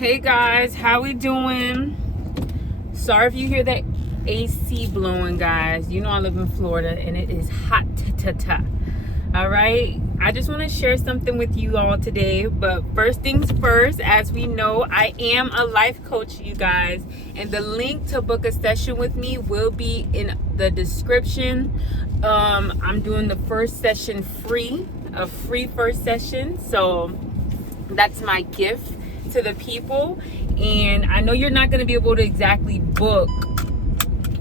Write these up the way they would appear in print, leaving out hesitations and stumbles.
Hey guys, how we doing? Sorry if you hear the AC blowing, guys. You know I live in Florida and it is hot. All right, I just want to share something with you all today, but first things first, as we know, I am a life coach, you guys, and the link to book a session with me will be in the description. I'm doing the first session free, a free first session, so that's my gift to the people. And I know you're not going to be able to exactly book,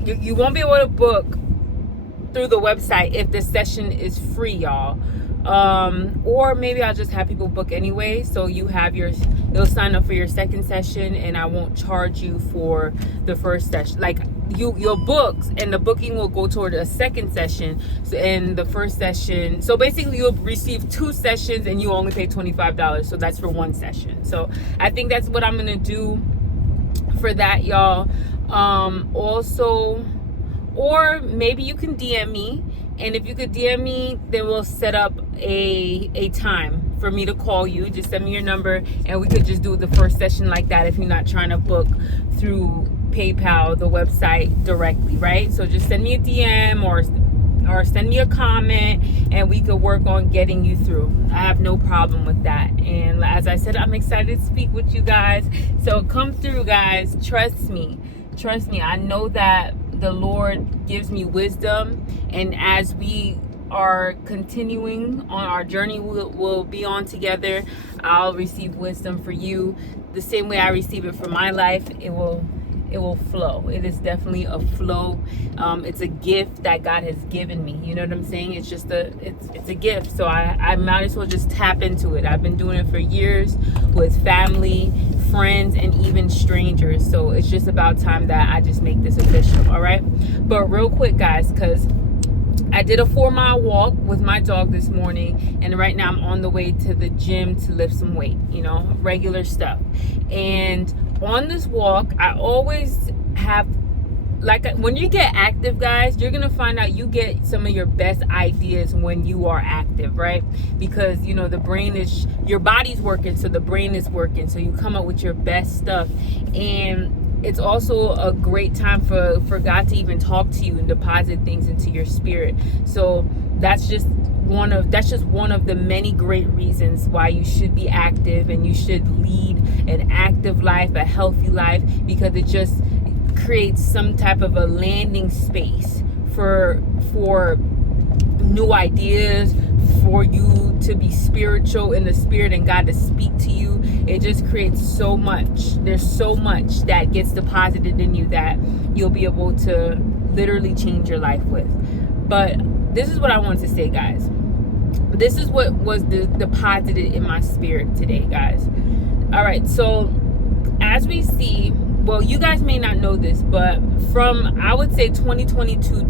you won't be able to book through the website if the session is free, y'all. Or maybe I'll just have people book anyway, so you'll sign up for your second session and I won't charge you for the first session. Like your books, and the booking will go toward a second session. So in the first session, so basically you'll receive 2 sessions and you only pay $25, so that's for 1 session. So I think that's what I'm gonna do for that, y'all. Also, or maybe you can DM me, and if you could DM me, then we'll set up a time for me to call you. Just send me your number and we could just do the first session like that if you're not trying to book through PayPal, the website directly, right? So just send me a DM or send me a comment and we could work on getting you through. I have no problem with that. And as I said, I'm excited to speak with you guys. So come through, guys. Trust me. I know that the Lord gives me wisdom, and as we are continuing on our journey we'll be on together, I'll receive wisdom for you the same way I receive it for my life. It will flow. It is definitely a flow. It's a gift that God has given me. You know what I'm saying? It's just it's a gift. So I might as well just tap into it. I've been doing it for years with family, friends, and even strangers. So it's just about time that I just make this official. All right. But real quick, guys, because I did a 4-mile walk with my dog this morning, and right now I'm on the way to the gym to lift some weight, regular stuff. And on this walk, I always have, like, when you get active, guys, you're gonna find out you get some of your best ideas when you are active, right? Because the brain is, your body's working, so the brain is working, so you come up with your best stuff. And it's also a great time for God to even talk to you and deposit things into your spirit. So that's just one of the many great reasons why you should be active and you should lead an active life, a healthy life, because it just creates some type of a landing space for new ideas, for you to be spiritual in the spirit and God to speak to you. It just creates so much. There's so much that gets deposited in you that you'll be able to literally change your life with. But this is what I wanted to say, guys. This is what was deposited in my spirit today, guys. All right, so as we see, well, you guys may not know this, but from, I would say, 2022 to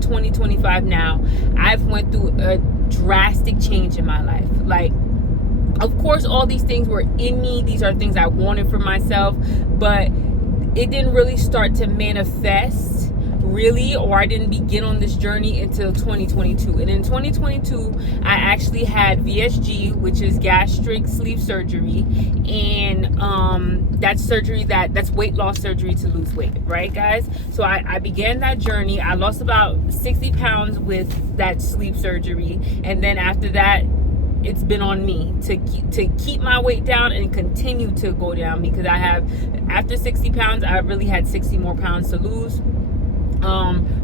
2025 now, I've went through a drastic change in my life. Like, of course, all these things were in me. These are things I wanted for myself, but it didn't really start to manifest really, or I didn't begin on this journey until 2022. And in 2022, I actually had VSG, which is gastric sleeve surgery, and that's surgery that's weight loss surgery to lose weight, right, guys? So I began that journey. I lost about 60 pounds with that sleeve surgery, and then after that, it's been on me to keep my weight down and continue to go down, because after 60 pounds, I really had 60 more pounds to lose.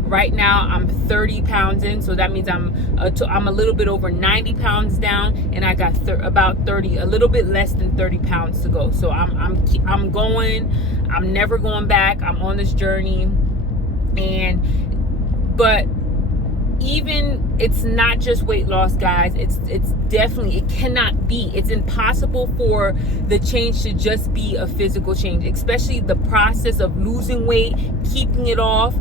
Right now I'm 30 pounds in, so that means I'm a little bit over 90 pounds down, and I got about 30, a little bit less than 30 pounds to go. So I'm going. I'm never going back. I'm on this journey, but even it's not just weight loss, guys. It's definitely, it cannot be. It's impossible for the change to just be a physical change, especially the process of losing weight, keeping it off,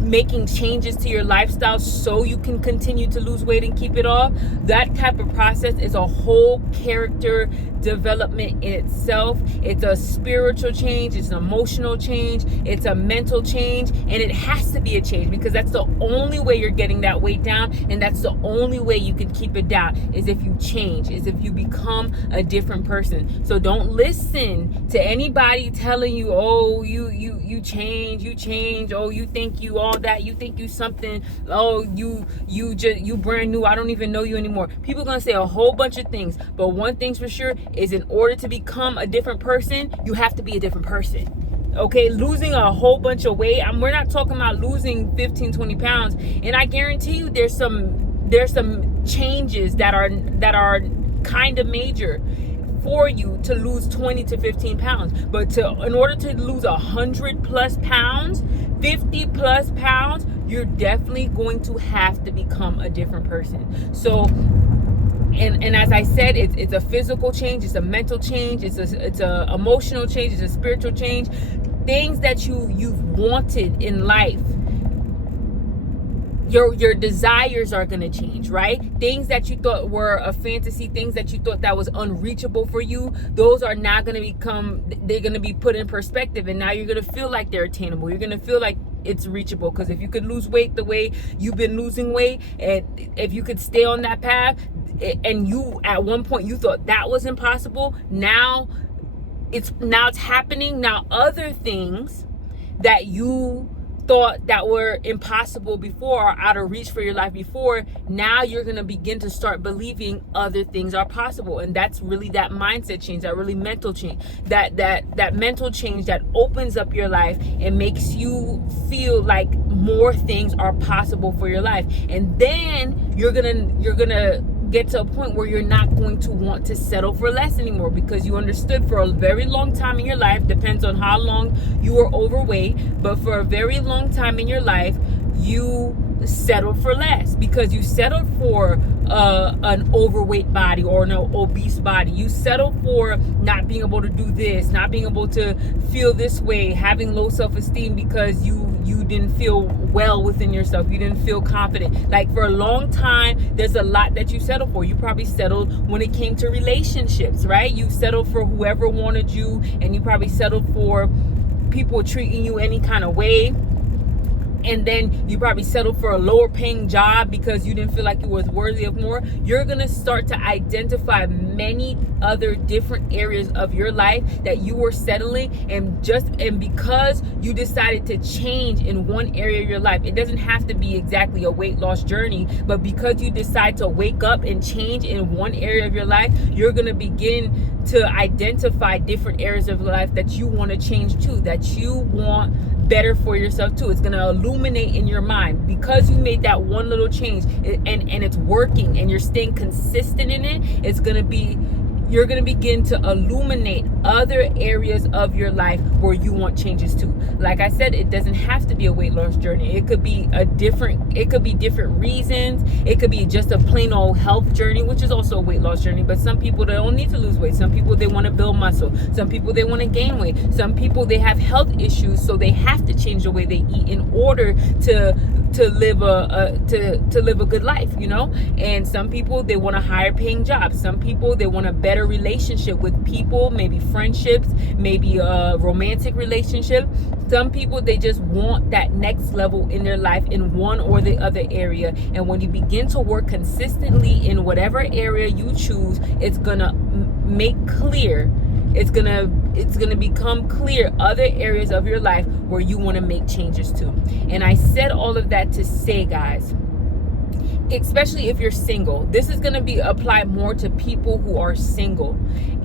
making changes to your lifestyle so you can continue to lose weight and keep it off. That type of process is a whole character development in itself. It's a spiritual change, it's an emotional change, it's a mental change, and it has to be a change, because that's the only way you're getting that weight down, and that's the only way you can keep it down, is if you change, is if you become a different person. So don't listen To anybody telling you, oh, you change, oh, you think you all that, you think you something, oh, you brand new, I don't even know you anymore. People are gonna say a whole bunch of things, but one thing's for sure is, in order to become a different person, you have to be a different person. Okay, losing a whole bunch of weight, we're not talking about losing 15-20 pounds, and I guarantee you there's some changes that are kind of major for you to lose 20 to 15 pounds. But in order to lose 100 plus pounds, 50 plus pounds, you're definitely going to have to become a different person. So, and as I said, it's a physical change, it's a mental change, it's a emotional change, it's a spiritual change. Things that you've wanted in life, your desires are going to change, right? Things that you thought were a fantasy, things that you thought that was unreachable for you, those are now going to they're going to be put in perspective, and now you're going to feel like they're attainable. You're going to feel like it's reachable, because if you could lose weight the way you've been losing weight, and if you could stay on that path, and you at one point you thought that was impossible, now it's happening. Now other things that you thought that were impossible before, or out of reach for your life before, now you're going to begin to start believing other things are possible. And that's really that mindset change, that really mental change, that mental change that opens up your life and makes you feel like more things are possible for your life. And then you're gonna get to a point where you're not going to want to settle for less anymore, because you understood for a very long time in your life, depends on how long you were overweight, but for a very long time in your life, you settled for less, because you settled for an overweight body or an obese body. You settled for not being able to do this, not being able to feel this way, having low self-esteem because you didn't feel well within yourself. You didn't feel confident. Like, for a long time, there's a lot that you settled for. You probably settled when it came to relationships, right? You settled for whoever wanted you, and you probably settled for people treating you any kind of way. And then you probably settled for a lower paying job because you didn't feel like you was worthy of more. You're going to start to identify many other different areas of your life that you were settling, and because you decided to change in one area of your life, it doesn't have to be exactly a weight loss journey, but because you decide to wake up and change in one area of your life, you're going to begin to identify different areas of life that you want to change to, that you want better for yourself too. It's going to illuminate in your mind because you made that one little change, and it's working, and you're staying consistent in it. You're going to begin to illuminate other areas of your life where you want changes to. Like I said, it doesn't have to be a weight loss journey. It could be different reasons. It could be just a plain old health journey, which is also a weight loss journey. But some people, they don't need to lose weight. Some people, they want to build muscle. Some people, they want to gain weight. Some people, they have health issues, so they have to change the way they eat in order to live a good life, you know. And some people, they want a higher paying job. Some people, they want a better relationship with people, maybe friendships, maybe a romantic relationship. Some people, they just want that next level in their life in one or the other area. And when you begin to work consistently in whatever area you choose, it's gonna make clear, it's gonna become clear other areas of your life where you want to make changes to. And I said all of that to say, guys, especially if you're single, this is going to be applied more to people who are single.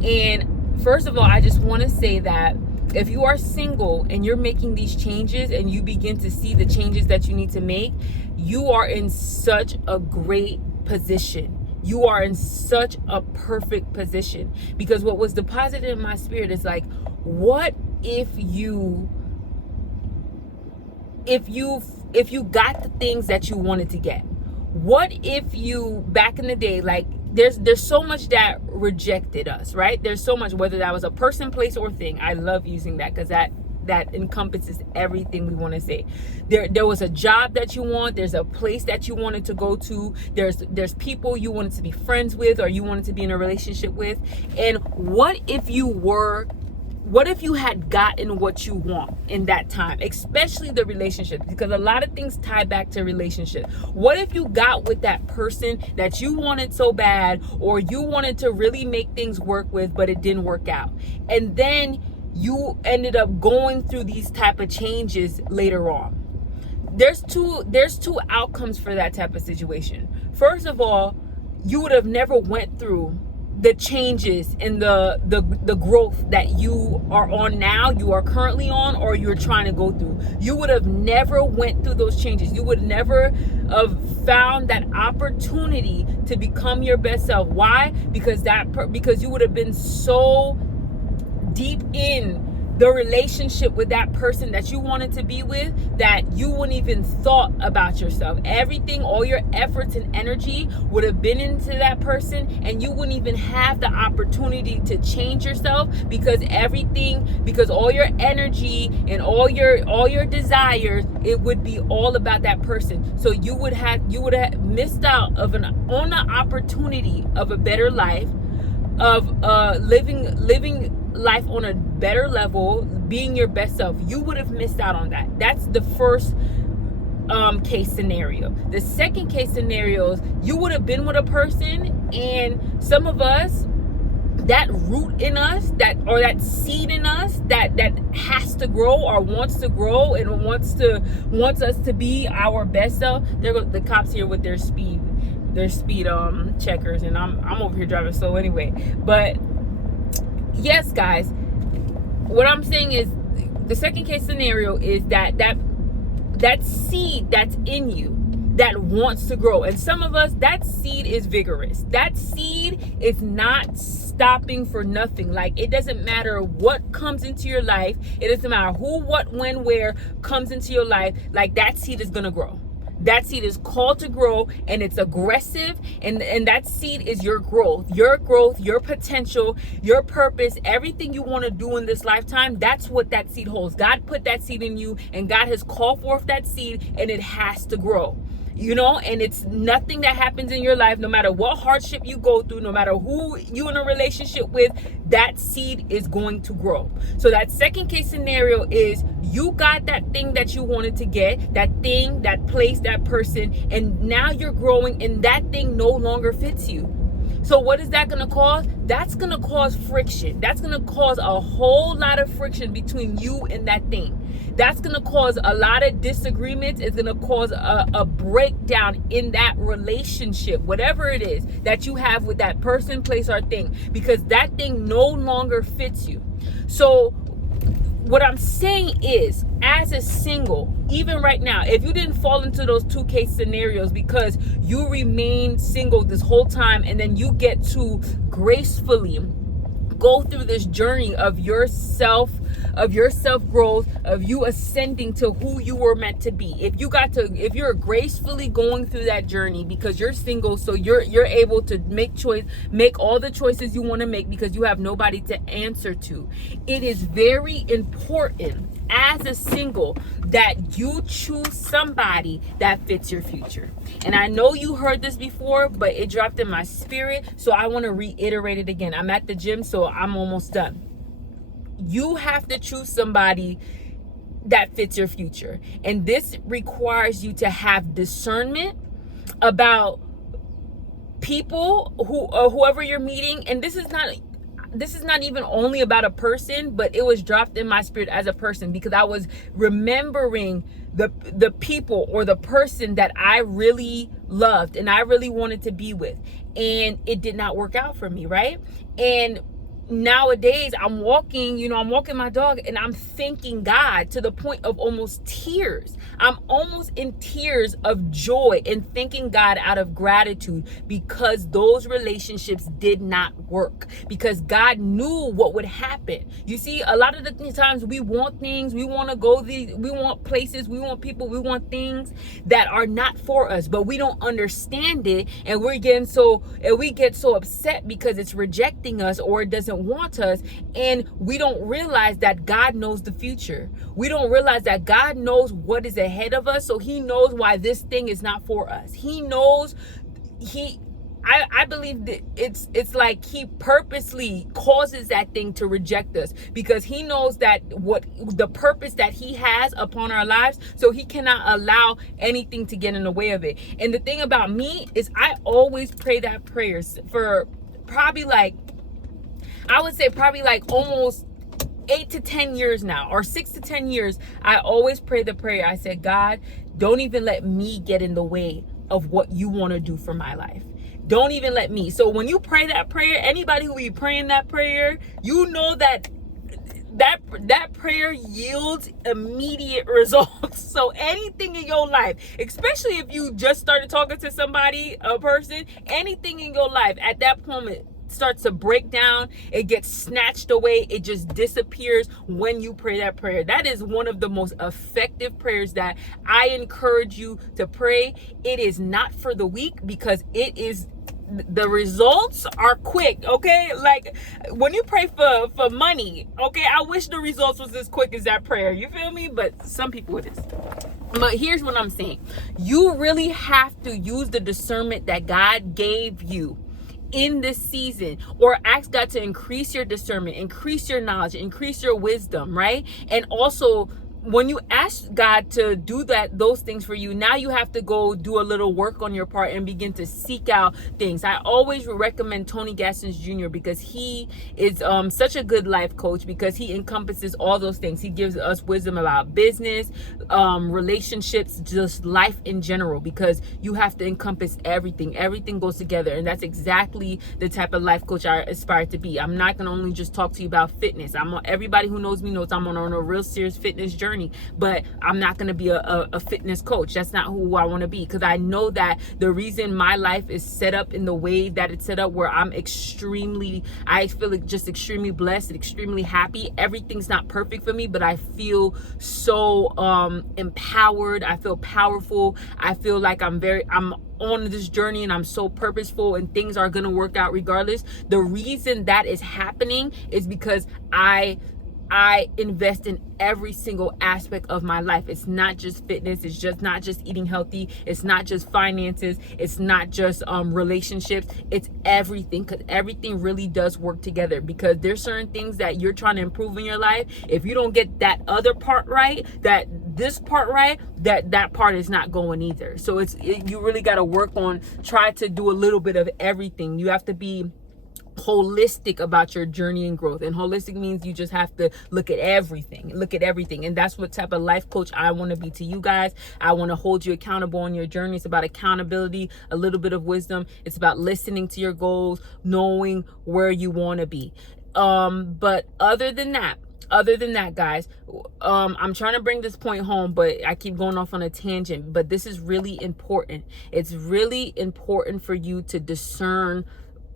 And first of all, I just want to say that if you are single and you're making these changes and you begin to see the changes that you need to make, you are in such a great position. You are in such a perfect position, because what was deposited in my spirit is like, what if you got the things that you wanted to get? What if you, back in the day, like, there's so much that rejected us, right? There's so much, whether that was a person, place, or thing. I love using that because that encompasses everything we want to say. There was a job that you want, there's a place that you wanted to go to, there's people you wanted to be friends with or you wanted to be in a relationship with. And what if you had gotten what you want in that time, especially the relationship, because a lot of things tie back to relationship. What if you got with that person that you wanted so bad, or you wanted to really make things work with, but it didn't work out? And then you ended up going through these type of changes later on. There's two outcomes for that type of situation. First of all, you would have never went through the changes and the growth that you are on now, you are currently on, or you're trying to go through. You would have never went through those changes. You would never have found that opportunity to become your best self. Why? Because you would have been so deep in the relationship with that person that you wanted to be with that you wouldn't even thought about yourself. Everything, all your efforts and energy would have been into that person, and you wouldn't even have the opportunity to change yourself because all your energy and all your desires, it would be all about that person. So you would have missed out on the opportunity of a better life, of living life on a better level, being your best self. You would have missed out on that. That's the first case scenario. The second case scenario is you would have been with a person, and some of us, that root in us, that seed in us that has to grow or wants to grow and wants us to be our best self. There go the cops here with their speed checkers, and I'm over here driving slow anyway. But yes, guys, what I'm saying is the second case scenario is that seed that's in you that wants to grow. And some of us, that seed is vigorous. That seed is not stopping for nothing. Like, it doesn't matter what comes into your life. It doesn't matter who, what, when, where comes into your life. Like, that seed is going to grow. That seed is called to grow, and it's aggressive, and that seed is your growth, your potential, your purpose, everything you want to do in this lifetime. That's what that seed holds. God put that seed in you, and God has called forth that seed, and it has to grow. And it's nothing that happens in your life, no matter what hardship you go through, no matter who you in a relationship with, that seed is going to grow. So that second case scenario is you got that thing that you wanted to get, that thing, that place, that person, and now you're growing, and that thing no longer fits you. So what is that going to cause? That's going to cause friction. That's going to cause a whole lot of friction between you and that thing. That's going to cause a lot of disagreements. It's going to cause a breakdown in that relationship, whatever it is that you have with that person, place, or thing, because that thing no longer fits you. So what I'm saying is, as a single, even right now, if you didn't fall into those two case scenarios because you remain single this whole time, and then you get to gracefully go through this journey of your self-growth, of you ascending to who you were meant to be. If you're gracefully going through that journey because you're single, so you're able to make all the choices you want to make because you have nobody to answer to. It is very important as a single that you choose somebody that fits your future. And I know you heard this before, but it dropped in my spirit, so I want to reiterate it again. I'm at the gym, so I'm almost done. You have to choose somebody that fits your future. And this requires you to have discernment about people whoever you're meeting. And this is not even only about a person, but it was dropped in my spirit as a person, because I was remembering the people or the person that I really loved and I really wanted to be with, and it did not work out for me, right? And nowadays I'm walking my dog, and I'm thanking God to the point of almost tears. I'm almost in tears of joy and thanking God out of gratitude, because those relationships did not work, because God knew what would happen. You see, a lot of the times we want things, we want to go we want places, we want people, we want things that are not for us, but we don't understand it, and we get so upset because it's rejecting us or it doesn't want us, and we don't realize that God knows the future. We don't realize that God knows what is ahead of us, so he knows why this thing is not for us. He knows. I believe that it's like he purposely causes that thing to reject us, because he knows that what the purpose that he has upon our lives, so he cannot allow anything to get in the way of it. And the thing about me is, I always pray that prayers for probably like almost 8 to 10 years now, or 6 to 10 years, I always pray the prayer. I said, God, don't even let me get in the way of what you want to do for my life. Don't even let me. So when you pray that prayer, anybody who be praying that prayer, you know that prayer yields immediate results. So anything in your life, especially if you just started talking to somebody, a person, anything in your life at that moment starts to break down, it gets snatched away, it just disappears when you pray that prayer. That is one of the most effective prayers that I encourage you to pray. It is not for the weak, because the results are quick, okay? Like when you pray for money, okay, I wish the results was as quick as that prayer, you feel me? But some people it is. But here's what I'm saying. You really have to use the discernment that God gave you in this season, or ask God to increase your discernment, increase your knowledge, increase your wisdom, right? And also, when you ask God to do those things for you, now you have to go do a little work on your part and begin to seek out things. I always recommend Tony Gaskins Jr. because he is such a good life coach, because he encompasses all those things. He gives us wisdom about business, relationships, just life in general, because you have to encompass everything. Everything goes together, and that's exactly the type of life coach I aspire to be. I'm not going to only just talk to you about fitness. Everybody who knows me knows I'm on a real serious fitness journey. But I'm not going to be a fitness coach. That's not who I want to be, because I know that the reason my life is set up in the way that it's set up, where I feel like just extremely blessed, extremely happy. Everything's not perfect for me, but I feel so empowered. I feel powerful. I feel like I'm on this journey, and I'm so purposeful, and things are going to work out regardless. The reason that is happening is because I invest in every single aspect of my life. It's not just fitness. It's just not just eating healthy. It's not just finances. It's not just relationships. It's everything, because everything really does work together. Because there's certain things that you're trying to improve in your life. If you don't get that other part right, this part right, that part is not going either. So you really got to try to do a little bit of everything. You have to be holistic about your journey and growth. And holistic means you just have to look at everything. And that's what type of life coach I want to be to you guys. I want to hold you accountable on your journey. It's about accountability, a little bit of wisdom. It's about listening to your goals, knowing where you want to be. But other than that, guys, I'm trying to bring this point home, but I keep going off on a tangent. But this is really important. It's really important for you to discern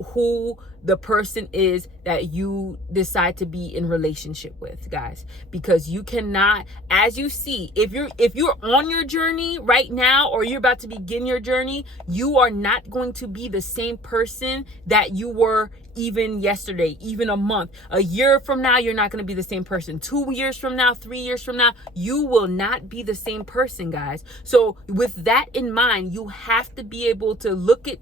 who the person is that you decide to be in relationship with, guys, because you cannot, as you see, if you're on your journey right now, or you're about to begin your journey, you are not going to be the same person that you were even yesterday, even a month, a year from now. You're not going to be the same person. 2 years from now, 3 years from now, you will not be the same person, guys. So with that in mind, you have to be able to look at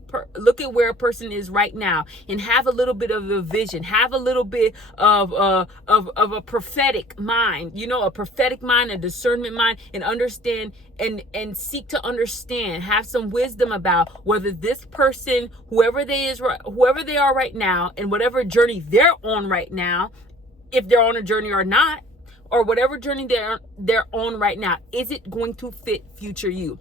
where a person is right now, and have a little bit of a vision, have a little bit of a prophetic mind, a prophetic mind, a discernment mind, and understand and seek to understand, have some wisdom about whether this person, whoever they are right now, and whatever journey they're on right now, if they're on a journey or not, or whatever journey they're on right now, is it going to fit future you?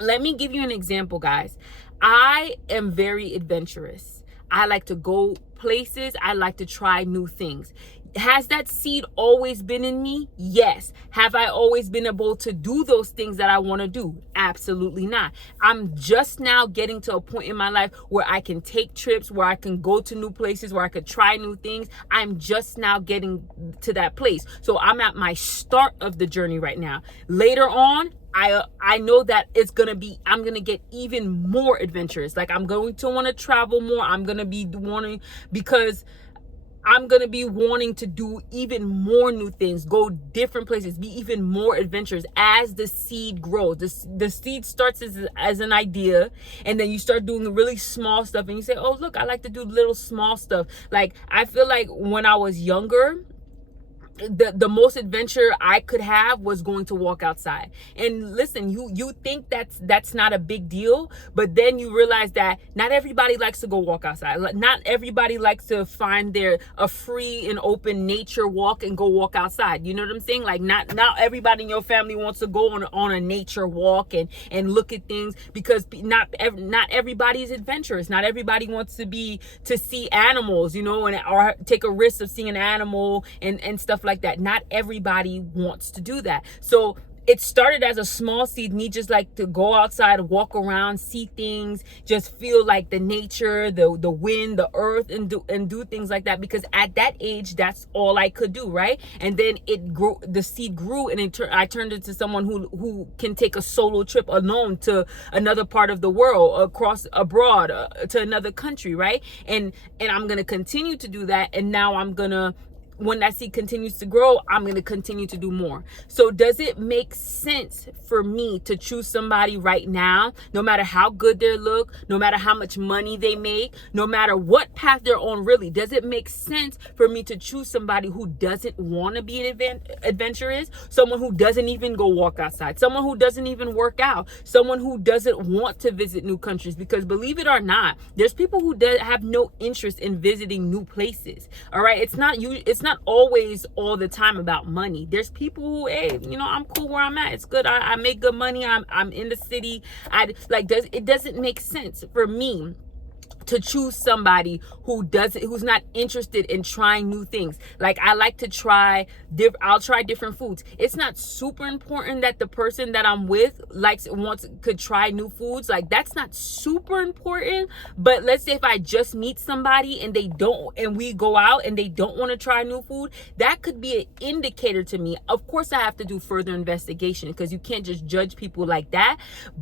Let me give you an example, guys. I am very adventurous. I like to go places. I like to try new things. Has that seed always been in me? Yes. Have I always been able to do those things that I want to do? Absolutely not. I'm just now getting to a point in my life where I can take trips, where I can go to new places, where I could try new things. I'm just now getting to that place. So I'm at my start of the journey right now. Later on, I know that I'm going to get even more adventurous. Like, I'm going to want to travel more. I'm going to be wanting to do even more new things, go different places, be even more adventurous as the seed grows. The seed starts as an idea, and then you start doing really small stuff, and you say, oh, look, I like to do little small stuff. Like, I feel like when I was younger, the most adventure I could have was going to walk outside. And listen, you think that's not a big deal, but then you realize that not everybody likes to go walk outside. Not everybody likes to find a free and open nature walk and go walk outside. You know what I'm saying? Like not everybody in your family wants to go on a nature walk and look at things, because not everybody is adventurous. Not everybody wants to see animals, you know, or take a risk of seeing an animal and stuff like that. Not everybody wants to do that. So it started as a small seed, me just like to go outside, walk around, see things, just feel like the nature, the wind, the earth, and do things like that, because at that age that's all I could do, right? And then it grew, the seed grew, and I turned into someone who can take a solo trip alone to another part of the world, across abroad, to another country, right? And I'm gonna continue to do that. And now when that seed continues to grow, I'm going to continue to do more. So does it make sense for me to choose somebody right now, no matter how good they look, no matter how much money they make, no matter what path they're on, really? Does it make sense for me to choose somebody who doesn't want to be an adventurous, someone who doesn't even go walk outside, someone who doesn't even work out, someone who doesn't want to visit new countries? Because believe it or not, there's people who have no interest in visiting new places. All right. It's not always all the time about money. There's people who, hey, you know, I'm cool where I'm at. It's good. I make good money. I'm in the city. It doesn't make sense for me to choose somebody who's not interested in trying new things. Like, I like to I'll try different foods. It's not super important that the person that I'm with could try new foods. Like, that's not super important. But let's say if I just meet somebody and we go out and they don't want to try new food, that could be an indicator to me. Of course, I have to do further investigation, because you can't just judge people like that.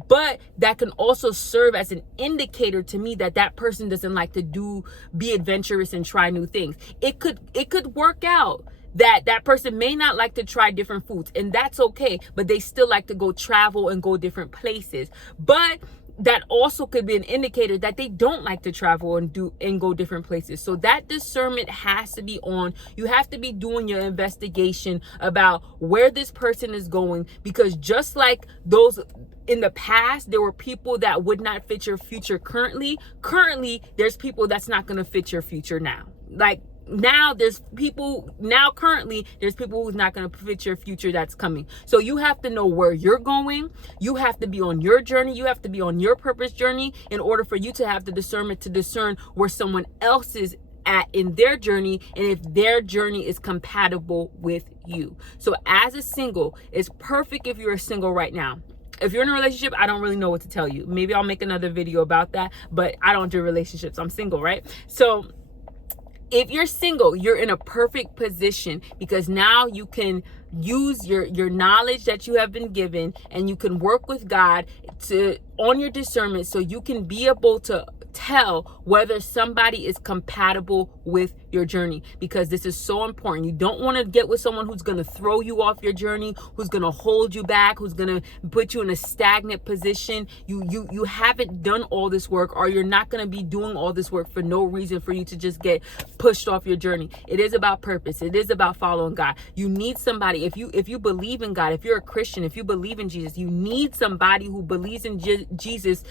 But that can also serve as an indicator to me that person doesn't like to be adventurous and try new things. It could work out that person may not like to try different foods, and that's okay, but they still like to go travel and go different places. But that also could be an indicator that they don't like to travel and go different places. So that discernment has to be on. You have to be doing your investigation about where this person is going, because just like those in the past, there were people that would not fit your future currently. Currently, there's people that's not going to fit your future now. Like, currently there's people who's not going to fit your future that's coming. So you have to know where you're going. You have to be on your journey. You have to be on your purpose journey in order for you to have the discernment to discern where someone else is at in their journey, and if their journey is compatible with you. So as a single, it's perfect if you're a single right now. If you're in a relationship, I don't really know what to tell you. Maybe I'll make another video about that, but I don't do relationships. I'm single, right? So if you're single, you're in a perfect position, because now you can use your knowledge that you have been given, and you can work with God on your discernment, so you can be able to tell whether somebody is compatible with your journey, because this is so important. You don't want to get with someone who's going to throw you off your journey, who's going to hold you back, who's going to put you in a stagnant position. You haven't done all this work, or you're not going to be doing all this work for no reason for you to just get pushed off your journey. It is about purpose. It is about following God. You need somebody. If you believe in God, if you're a Christian, if you believe in Jesus, you need somebody who believes in Jesus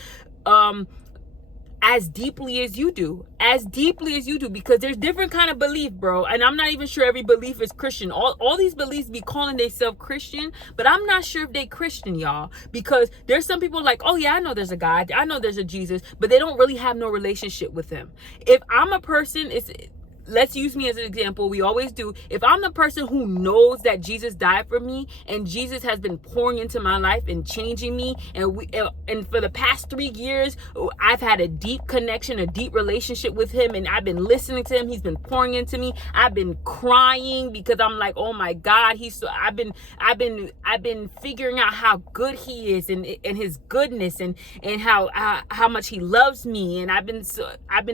as deeply as you do, because there's different kind of belief, bro. And I'm not even sure every belief is Christian. All these beliefs be calling themselves Christian, but I'm not sure if they Christian, y'all, because there's some people like, oh yeah, I know there's a God, I know there's a Jesus, but they don't really have no relationship with him. If I'm a person, let's use me as an example. We always do. If I'm the person who knows that Jesus died for me, and Jesus has been pouring into my life and changing me, and for the past 3 years, I've had a deep connection, a deep relationship with him, and I've been listening to him. He's been pouring into me. I've been crying because I'm like, oh my God, I've been figuring out how good he is, and his goodness, and how much he loves me, and I've been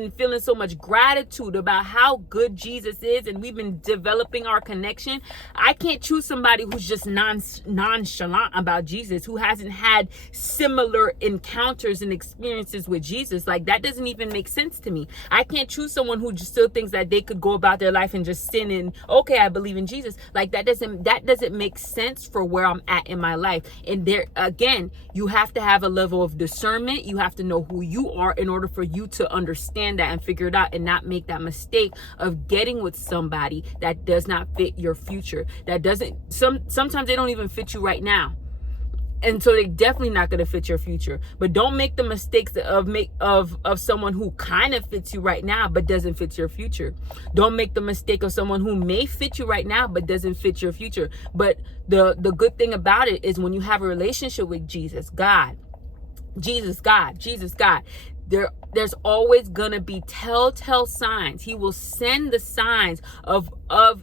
feeling so much gratitude about how good Jesus is and we've been developing our connection, I can't choose somebody who's just nonchalant about Jesus, who hasn't had similar encounters and experiences with Jesus. Like, that doesn't even make sense to me. I can't choose someone who just still thinks that they could go about their life and just sin and, okay, I believe in Jesus. Like, that doesn't make sense for where I'm at in my life. And there, again, you have to have a level of discernment. You have to know who you are in order for you to understand that and figure it out, and not make that mistake of getting with somebody that does not fit your future. That doesn't, sometimes they don't even fit you right now. And so they definitely not going to fit your future. But don't make the mistakes of someone who kind of fits you right now but doesn't fit your future. Don't make the mistake of someone who may fit you right now but doesn't fit your future. But the good thing about it is, when you have a relationship with Jesus, God, there's always gonna be telltale signs. He will send the signs of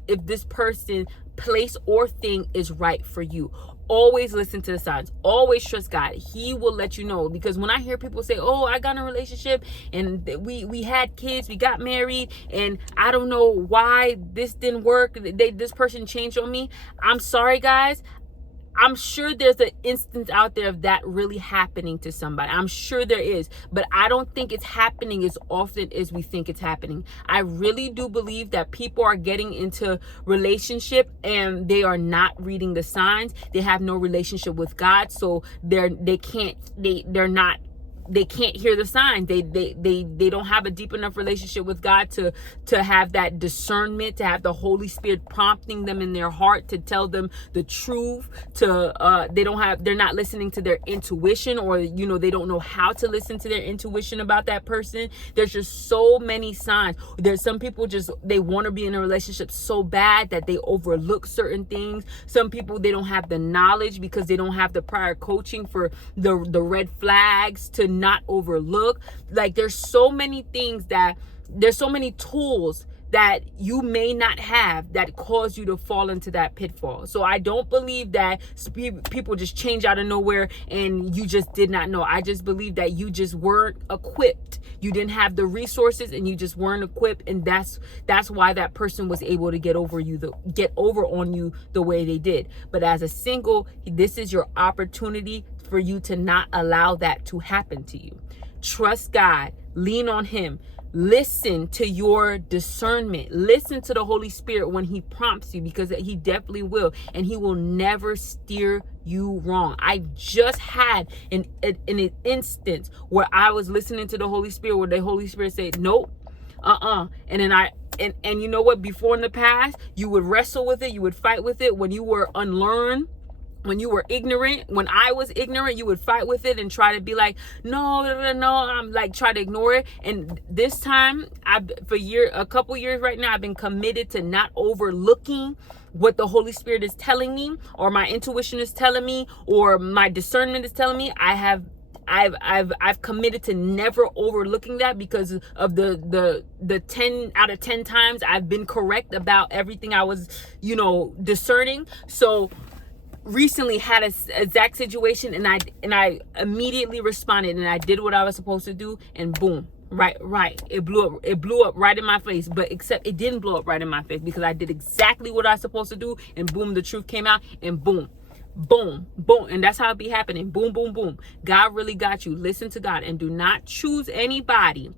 if this person, place, or thing is right for you. Always listen to the signs. Always trust God. He will let you know. Because when I hear people say, oh, I got in a relationship and we had kids, we got married, and I don't know why this didn't work, this person changed on me. I'm sorry, guys. I'm sure there's an instance out there of that really happening to somebody. I'm sure there is, but I don't think it's happening as often as we think it's happening. I really do believe that people are getting into relationship and they are not reading the signs. They have no relationship with God, so they can't hear the signs. They don't have a deep enough relationship with God to have that discernment, to have the Holy Spirit prompting them in their heart to tell them the truth. They're not listening to their intuition, or they don't know how to listen to their intuition about that person. There's just so many signs. There's some people they want to be in a relationship so bad that they overlook certain things. Some people, they don't have the knowledge because they don't have the prior coaching for the red flags to not overlook. Like, there's so many tools that you may not have that cause you to fall into that pitfall. So I don't believe that people just change out of nowhere and you just did not know. I just believe that you just weren't equipped. You didn't have the resources and you just weren't equipped, and that's why that person was able to get over on you the way they did. But as a single, this is your opportunity for you to not allow that to happen to you. Trust God, lean on Him. Listen to your discernment. Listen to the Holy Spirit when He prompts you, because He definitely will, and He will never steer you wrong. I just had an instance where I was listening to the Holy Spirit, where the Holy Spirit said, nope, and then and you know what? Before, in the past, you would wrestle with it, you would fight with it when you were unlearned. When you were ignorant, when I was ignorant, you would fight with it and try to be like, no, I'm like, try to ignore it. And this time, a couple years right now, I've been committed to not overlooking what the Holy Spirit is telling me, or my intuition is telling me, or my discernment is telling me. I've committed to never overlooking that, because of the 10 out of 10 times I've been correct about everything I was, discerning. So recently had an exact situation, and I immediately responded, and I did what I was supposed to do, and boom, right, it blew up right in my face. But except it didn't blow up right in my face, because I did exactly what I was supposed to do, and boom, the truth came out, and boom, and that's how it be happening. Boom, boom, boom. God really got you. Listen to God, and do not choose anybody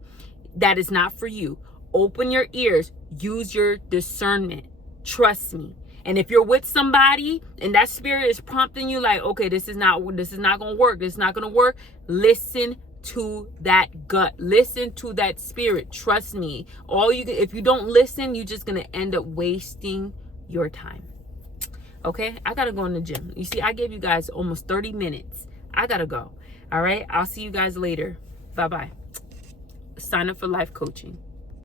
that is not for you. Open your ears, use your discernment. Trust me. And if you're with somebody and that spirit is prompting you like, okay, this is not going to work. This is not going to work. Listen to that gut. Listen to that spirit. Trust me. If you don't listen, you're just going to end up wasting your time. Okay? I got to go in the gym. You see, I gave you guys almost 30 minutes. I got to go. All right? I'll see you guys later. Bye-bye. Sign up for life coaching.